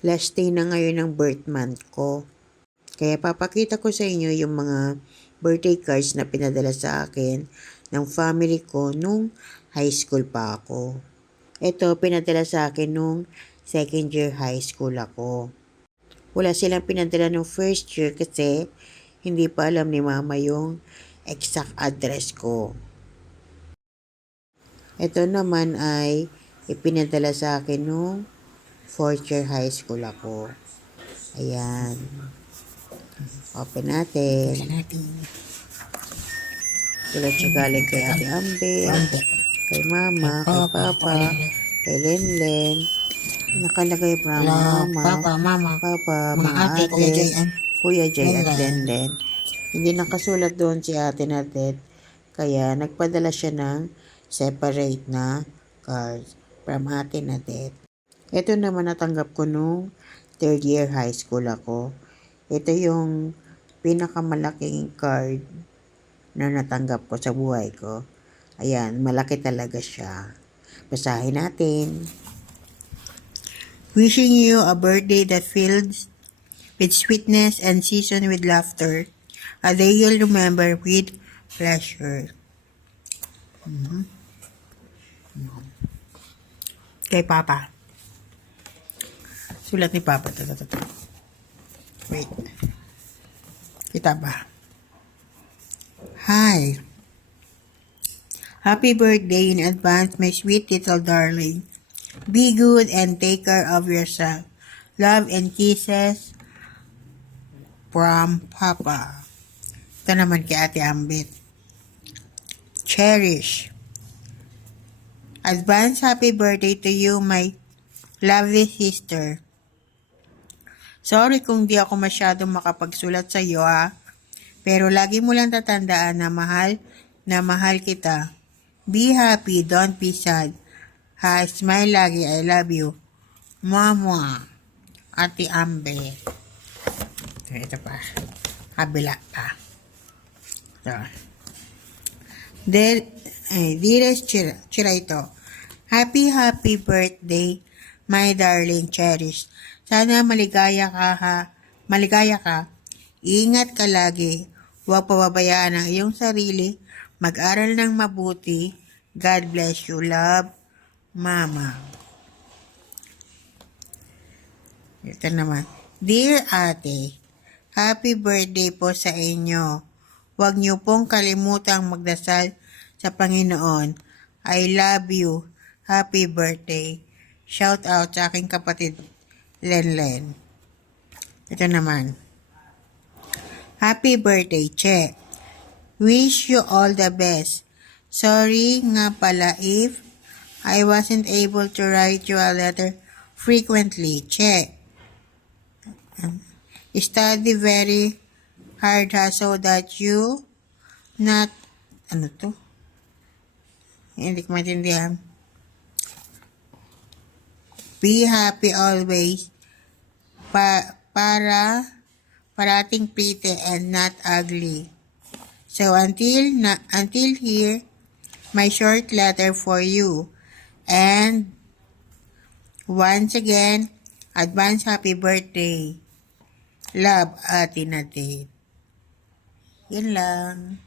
Last day na ngayon ng birth month ko. Kaya papakita ko sa inyo yung mga birthday cards na pinadala sa akin ng family ko nung high school pa ako. Ito, pinadala sa akin nung second year high school ako. Wala silang pinadala nung first year kasi hindi pa alam ni mama yung exact address ko. Ito naman ay ipinadala sa akin nung fourth year high school ako. Ayan. Open natin. Tulad siya galing kay Ate Ambe, kay Mama, kay Papa, kay Lenlen. Nakalagay from Mama, Papa, mga ate, Kuya Jay at Lenlen. Hindi nakasulat doon si Ate Nadet. Kaya nagpadala siya ng separate na cards from Ate Nadet. Ito naman natanggap ko nung third year high school ako. Ito yung pinakamalaking card na natanggap ko sa buhay ko. Ayan, malaki talaga siya. Basahin natin. Wishing you a birthday that filled with sweetness and seasoned with laughter. A day you'll remember with pleasure. Kay Papa. Sulat ni Papa. Wait. Kita ba? Hi. Happy birthday in advance, my sweet little darling. Be good and take care of yourself. Love and kisses from Papa. Ito naman kay Ate Ambit. Cherish. Advance happy birthday to you, my lovely sister. Sorry kung di ako masyadong makapagsulat sa iyo ha. Pero lagi mo lang tatandaan na mahal kita. Be happy, don't be sad. Ha, smile lagi, I love you. Mama, Ate Ambe. Ito pa. Kabila pa. Ito. Dearest Chira ito. Happy birthday, my darling Cherish. Sana maligaya ka. Ingat ka lagi. Huwag pababayaan ang iyong sarili. Mag-aral ng mabuti. God bless you. Love, Mama. Ito naman. Dear Ate, happy birthday po sa inyo. Huwag niyo pong kalimutang magdasal sa Panginoon. I love you. Happy birthday. Shout out sa aking kapatid, Lenlen. Ito naman. Happy birthday, Che. Wish you all the best. Sorry nga pala if I wasn't able to write you a letter frequently, Che. Study very hard so that you not, hindi ko maintindihan. Be happy always. Parating pretty and not ugly. So until here, my short letter for you. And once again, advance happy birthday. Love, Ate Nadet. Yan lang.